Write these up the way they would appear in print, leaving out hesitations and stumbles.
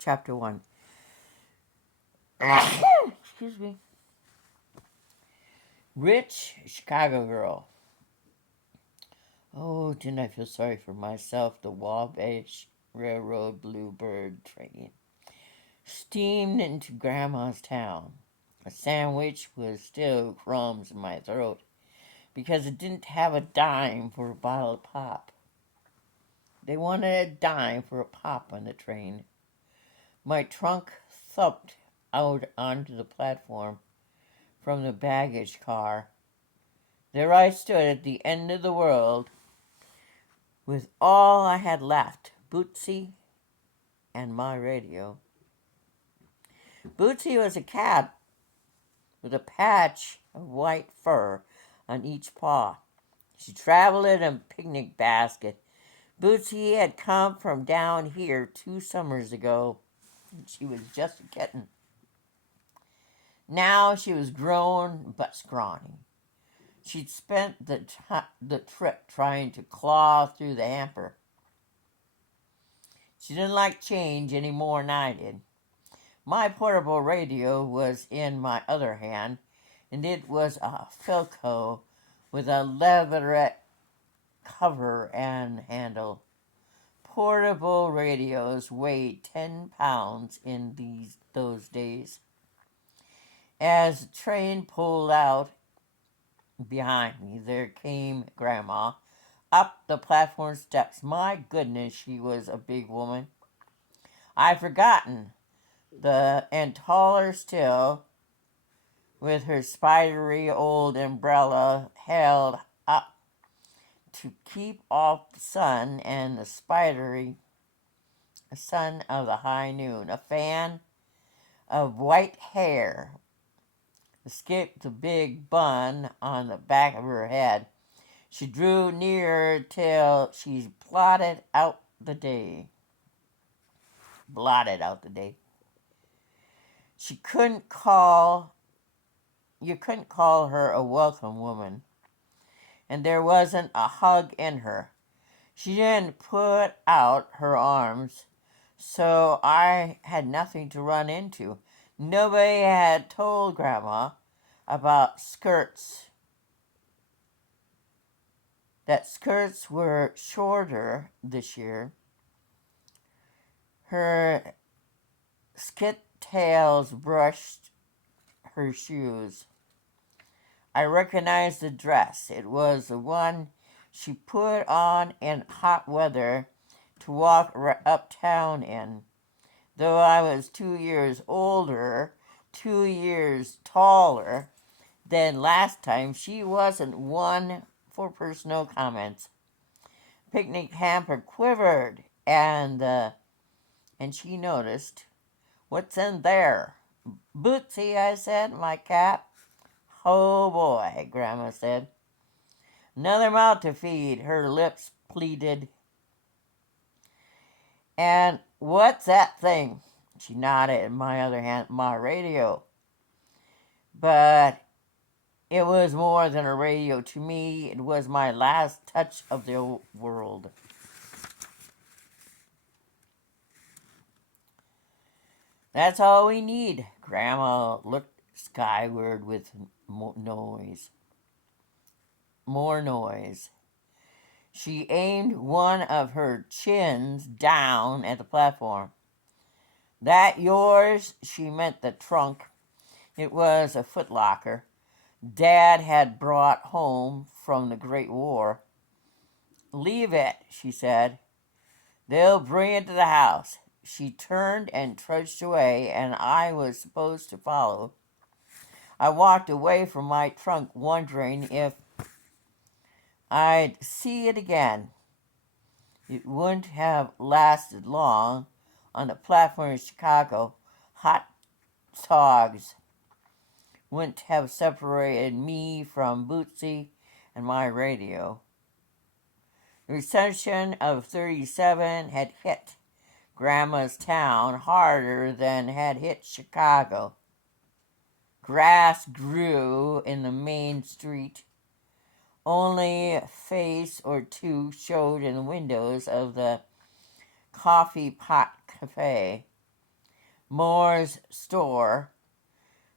Chapter 1. Excuse me. Rich Chicago girl. Oh, didn't I feel sorry for myself? The Wabash Railroad Bluebird train steamed into Grandma's town. A sandwich was still crumbs in my throat because it didn't have a dime for a bottle of pop. They wanted a dime for a pop on the train. My trunk thumped out onto the platform from the baggage car. There I stood at the end of the world with all I had left, Bootsy and my radio. Bootsy was a cat with a patch of white fur on each paw. She traveled in a picnic basket. Bootsy had come from down here 2 summers ago, and she was just a kitten. Now she was grown but scrawny. She'd spent the trip trying to claw through the hamper. She didn't like change any more than I did. My portable radio was in my other hand, and it was a Philco with a leatherette cover and handle. Portable radios weighed 10 pounds in those days. As the train pulled out behind me, there came Grandma up the platform steps. My goodness, she was a big woman. I'd forgotten and taller still, with her spidery old umbrella held up to keep off the sun and the spidery sun of the high noon. A fan of white hair escaped the big bun on the back of her head. She drew nearer till she blotted out the day. You couldn't call her a welcome woman, and there wasn't a hug in her. She didn't put out her arms, so I had nothing to run into. Nobody had told Grandma about skirts, that skirts were shorter this year. Her skit tails brushed her shoes. I recognized the dress. It was the one she put on in hot weather to walk uptown in. Though I was 2 years older, 2 years taller than last time, she wasn't one for personal comments. Picnic hamper quivered, and she noticed. "What's in there?" "Bootsy," I said, "my cat." "Oh boy," Grandma said. "Another mouth to feed," her lips pleaded. "And what's that thing?" She nodded. In my other hand, my radio. But it was more than a radio to me. It was my last touch of the world. "That's all we need." Grandma looked skyward with more noise. She aimed one of her chins down at the platform. "That yours?" She meant the trunk. It was a footlocker Dad had brought home from the Great War. "Leave it," she said. "They'll bring it to the house." She turned and trudged away, and I was supposed to follow. I walked away from my trunk, wondering if I'd see it again. It wouldn't have lasted long on the platform in Chicago. Hot dogs wouldn't have separated me from Bootsy and my radio. The recession of 37 had hit Grandma's town harder than had hit Chicago. Grass grew in the main street. Only a face or two showed in the windows of the Coffee Pot Cafe. Moore's store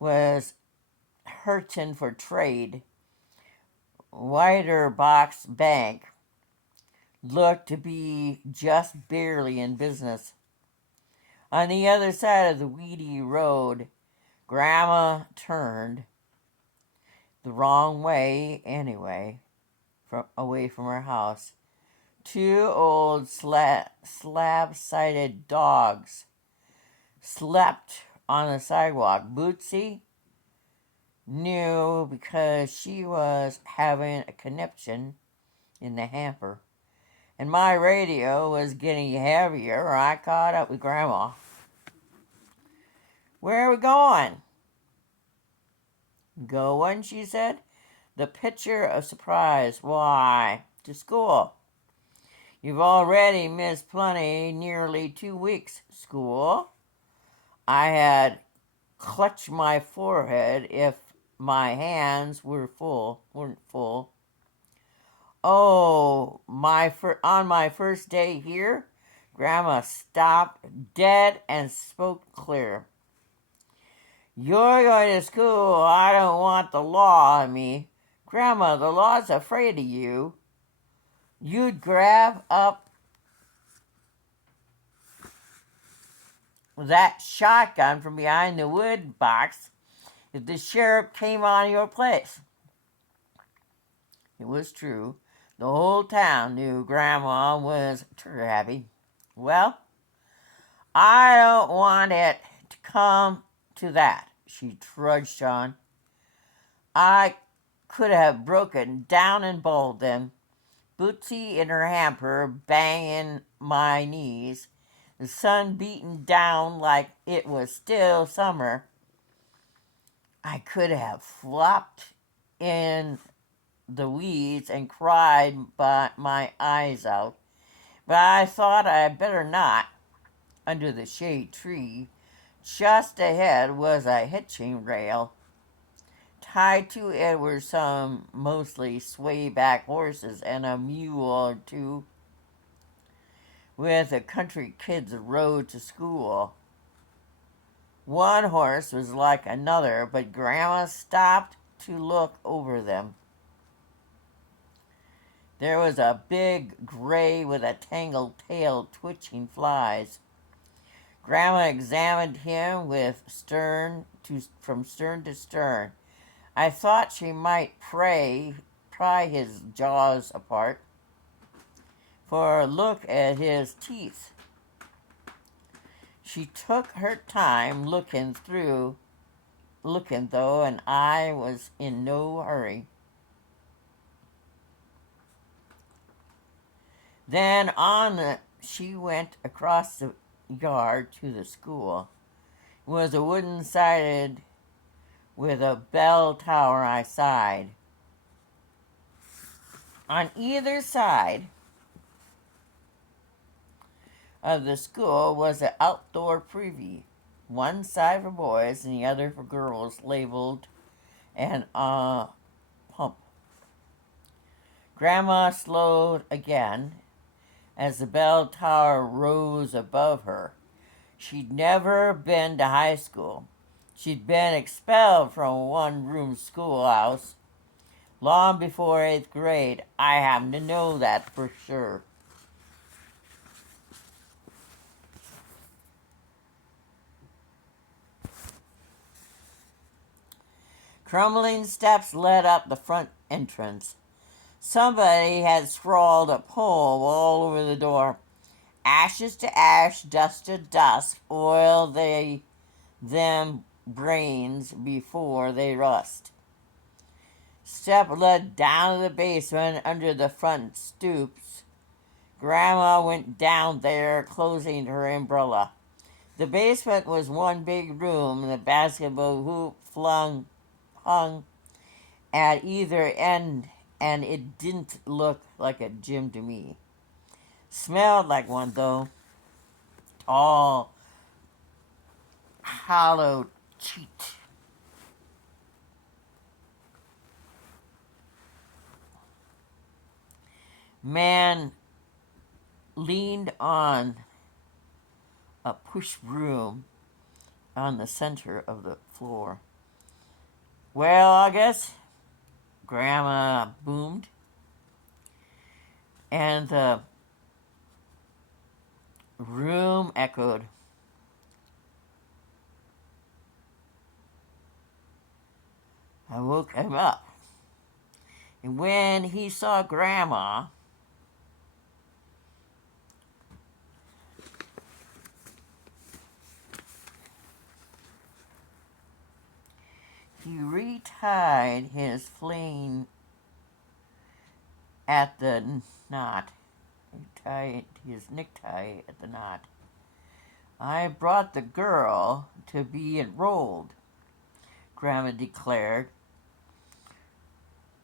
was hurting for trade. Wider Box Bank looked to be just barely in business. On the other side of the weedy road, Grandma turned the wrong way anyway, away from her house. Two old slab-sided dogs slept on the sidewalk. Bootsy knew because she was having a conniption in the hamper, and my radio was getting heavier. I caught up with Grandma. "Where are we going?" "Going," she said, the picture of surprise. "Why, to school." "You've already missed plenty, nearly 2 weeks." "School?" I had clutched my forehead if my hands weren't full. "Oh, on my first day here?" Grandma stopped dead and spoke clear. "You're going to school. I don't want the law on me." "Grandma, the law's afraid of you. You'd grab up that shotgun from behind the wood box if the sheriff came on your place." It was true. The whole town knew Grandma was trigger happy. "Well, I don't want it to come to that," she trudged on. "I could have broken down and bowled them." Bootsy in her hamper banging my knees, the sun beating down like it was still summer. I could have flopped in the weeds and cried my eyes out, but I thought I'd better not. Under the shade tree just ahead was a hitching rail. Tied to it were some mostly sway-back horses and a mule or two with a country kid's road to school. One horse was like another, but Grandma stopped to look over them. There was a big gray with a tangled tail twitching flies. Grandma examined him from stern to stern. I thought she might pry his jaws apart for a look at his teeth. She took her time looking though, and I was in no hurry. Then she went across the yard to the school. It was a wooden sided with a bell tower. I sighed. On either side of the school was an outdoor privy, one side for boys and the other for girls, labeled and pump. Grandma slowed again as the bell tower rose above her. She'd never been to high school. She'd been expelled from a one-room schoolhouse long before 8th grade. I happen to know that for sure. Crumbling steps led up the front entrance. Somebody had scrawled a poem all over the door. "Ashes to ash, dust to dust, oil them brains before they rust." Step led down to the basement under the front stoops. Grandma went down there, closing her umbrella. The basement was one big room. The basketball hoop hung at either end, and it didn't look like a gym to me. Smelled like one, though. Tall, hollow cheeked. Man leaned on a push broom. on the center of the floor. Well, August, Grandma boomed, and the room echoed. I woke him up, and when he saw Grandma, he retied his fleeing at the knot. He tied his necktie at the knot. I brought the girl to be enrolled, Grandma declared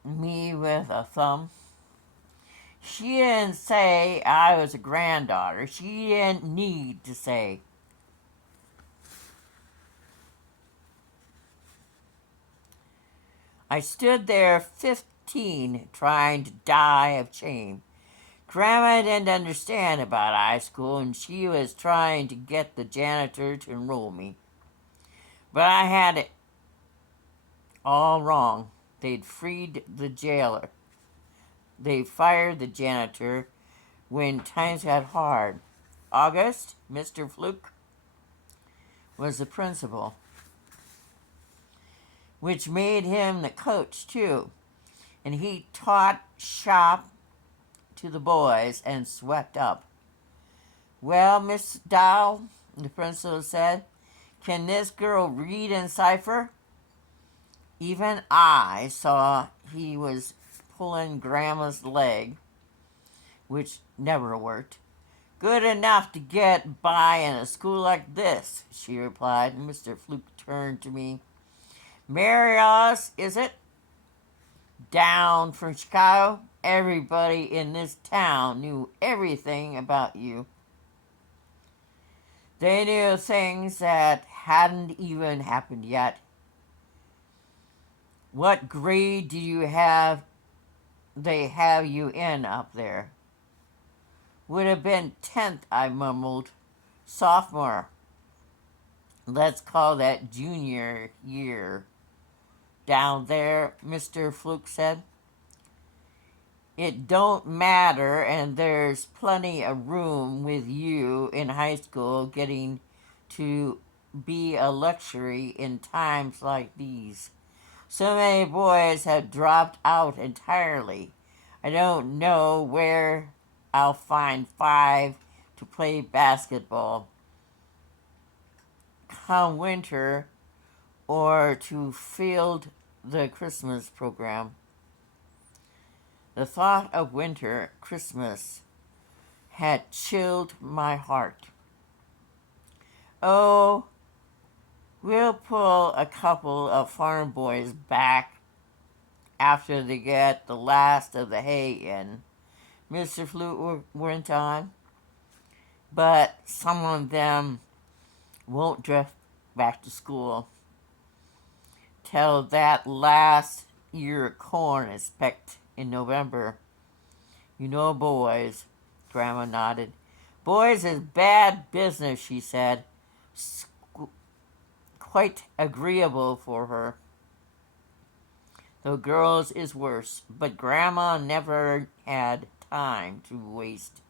me with a thumb. She didn't say I was a granddaughter. She didn't need to say. I stood there 15 trying to die of shame. Grandma didn't understand about high school, and she was trying to get the janitor to enroll me. But I had it all wrong. They'd freed the jailer. They fired the janitor when times got hard. August, Mr. Fluke, was the principal, which made him the coach, too. And he taught shop to the boys and swept up. Well, Miss Dow, the principal said, can this girl read and cipher? Even I saw he was pulling Grandma's leg, which never worked. Good enough to get by in a school like this, she replied. Mr. Fluke turned to me. Marry us, is it? Down from Chicago? Everybody in this town knew everything about you. They knew things that hadn't even happened yet. What grade do you have? They have you in up there? Would have been 10th, I mumbled. Sophomore. Let's call that junior year. Down there, Mr. Fluke said. It don't matter, and there's plenty of room with you in high school getting to be a luxury in times like these. So many boys have dropped out entirely. I don't know where I'll find 5 to play basketball come winter or to field the Christmas program. The thought of winter Christmas had chilled my heart. Oh, we'll pull a couple of farm boys back after they get the last of the hay in, Mr. Fluke went on. But some of them won't drift back to school till that last ear of corn is pecked in November. You know, boys, Grandma nodded. Boys is bad business, she said. Quite agreeable for her. Though girls is worse, but Grandma never had time to waste.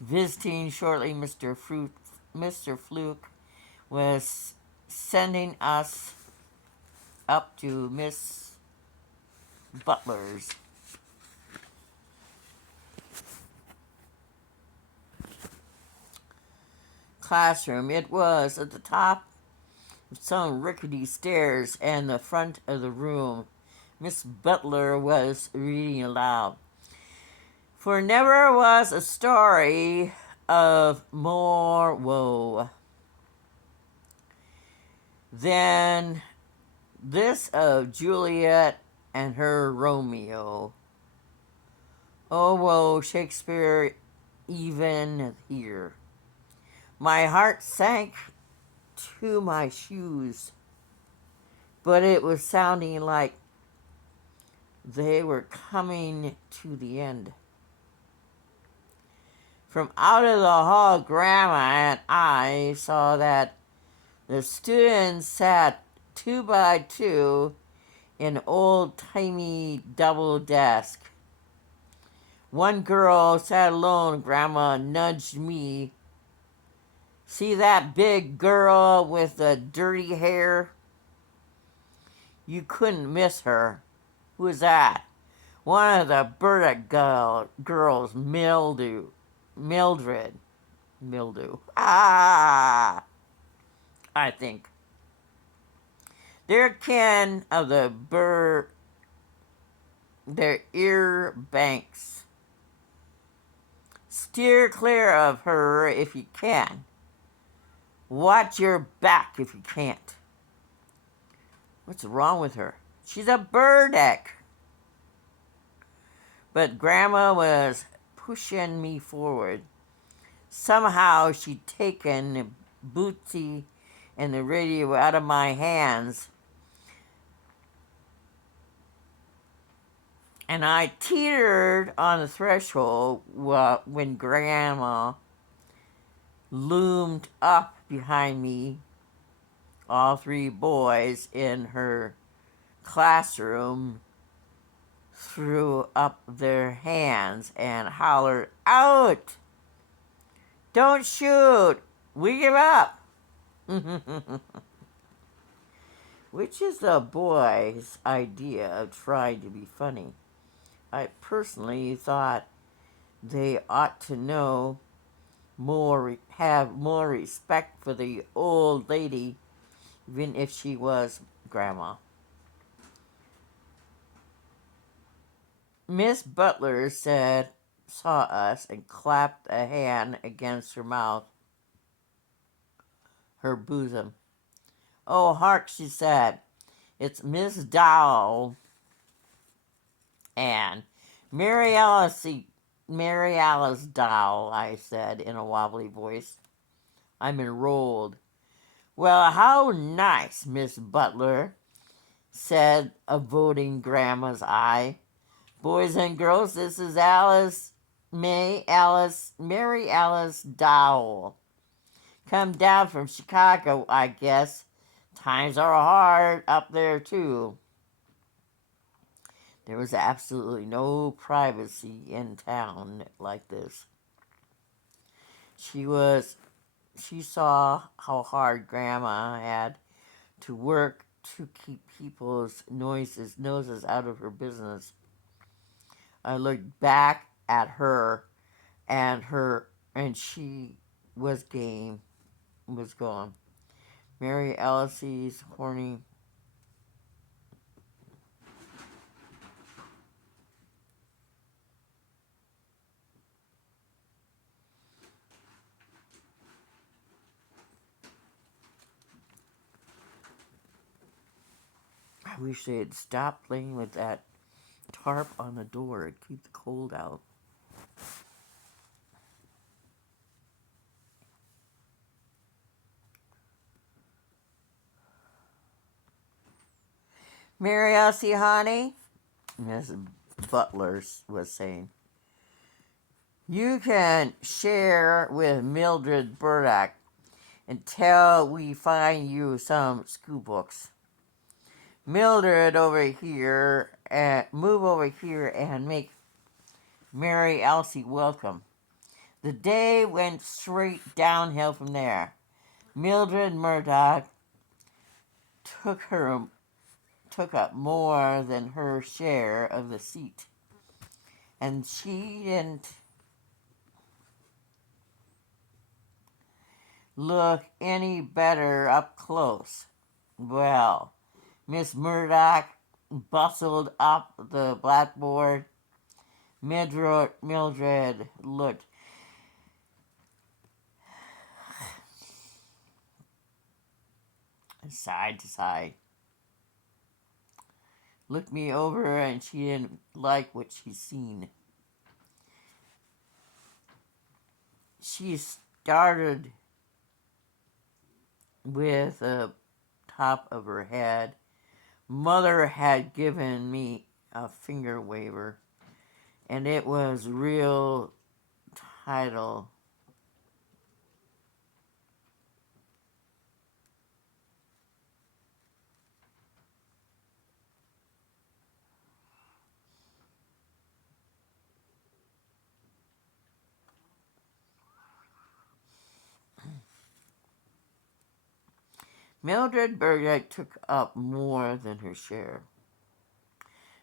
Visiting shortly, Mr. Fluke was sending us up to Miss Butler's. Classroom. It was at the top of some rickety stairs and the front of the room. Miss Butler was reading aloud. For never was a story of more woe than this of Juliet and her Romeo. Oh, woe, Shakespeare, even here. My heart sank to my shoes, but it was sounding like they were coming to the end. From out of the hall, Grandma and I saw that The students sat two by two in old-timey double desk. One girl sat alone. Grandma nudged me. See that big girl with the dirty hair? You couldn't miss her. Who is that? One of the Burdick girls, Mildred. Mildew. Ah, I think. They're kin of their ear banks. Steer clear of her if you can. Watch your back if you can't. What's wrong with her? She's a Burdick. But Grandma was pushing me forward. Somehow she'd taken Bootsy and the radio out of my hands, and I teetered on the threshold when Grandma loomed up behind me. All three boys in her classroom threw up their hands and hollered, "Out! Don't shoot! We give up!" Which is the boy's idea of trying to be funny. I personally thought they ought to have more respect for the old lady, even if she was Grandma. Miss Butler saw us and clapped a hand against her mouth, her bosom. "Oh, hark," she said. "It's Miss Dowell and Mary Alice Dowell," I said in a wobbly voice. I'm enrolled. "Well, how nice," Miss Butler said, avoiding Grandma's eye. "Boys and girls, this is Mary Alice Dowell. Come down from Chicago, I guess. Times are hard up there, too." There was absolutely no privacy in town like this. She saw how hard Grandma had to work to keep people's noses out of her business. I looked back at her, and she was gone. Mary Alice's horny. I wish they had stopped playing with that tarp on the door and keep the cold out. "Mary Elsie, honey," Miss Butler was saying, "you can share with Mildred Burdick until we find you some school books. Mildred move over here and make Mary Elsie welcome." The day went straight downhill from there. Mildred Murdoch took up more than her share of the seat, and she didn't look any better up close. Well, Miss Murdoch bustled up the blackboard. Mildred looked side to side, looked me over, and she didn't like what she'd seen. She started with the top of her head. Mother had given me a finger waver, and it was real title. Mildred Burdick took up more than her share.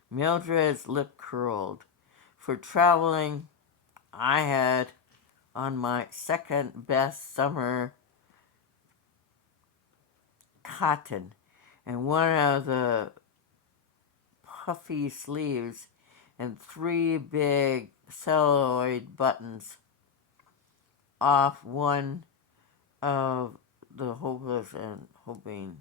Mildred's lip curled. For traveling, I had on my second best summer cotton and one of the puffy sleeves and three big celluloid buttons off one of the hopeless and hoping.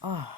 Oh,